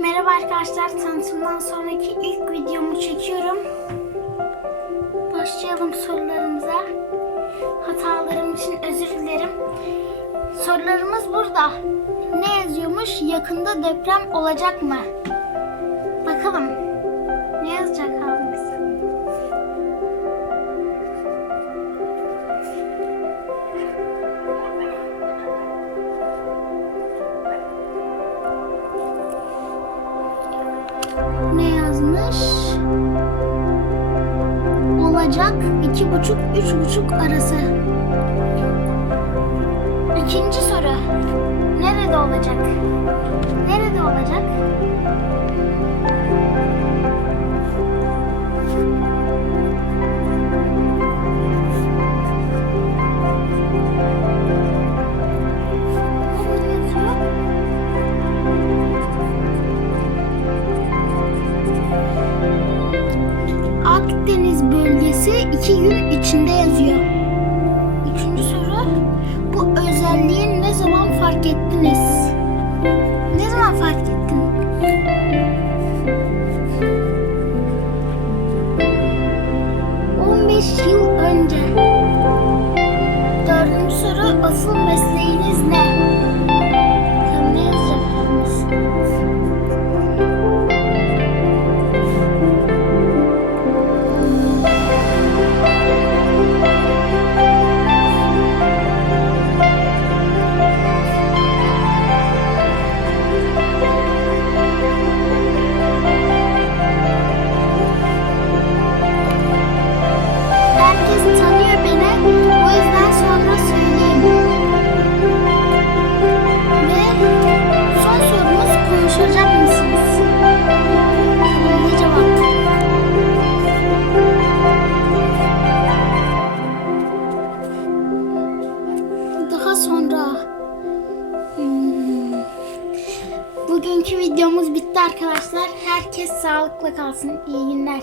Merhaba arkadaşlar, tanıtımdan sonraki ilk videomu çekiyorum. Başlayalım sorularımıza. Hatalarım için özür dilerim. Sorularımız burada. Ne yazıyormuş? Yakında deprem olacak mı? Bakalım. Ne yazmış? Olacak iki buçuk, üç buçuk arası. İkinci soru. Nerede olacak? Nerede olacak? Bölgesi iki gün içinde yazıyor. Üçüncü soru. Bu özelliği ne zaman fark ettiniz? Ne zaman fark ettin? On beş yıl sonra Hmm. Bugünkü videomuz bitti arkadaşlar. Herkes sağlıkla kalsın. İyi günler.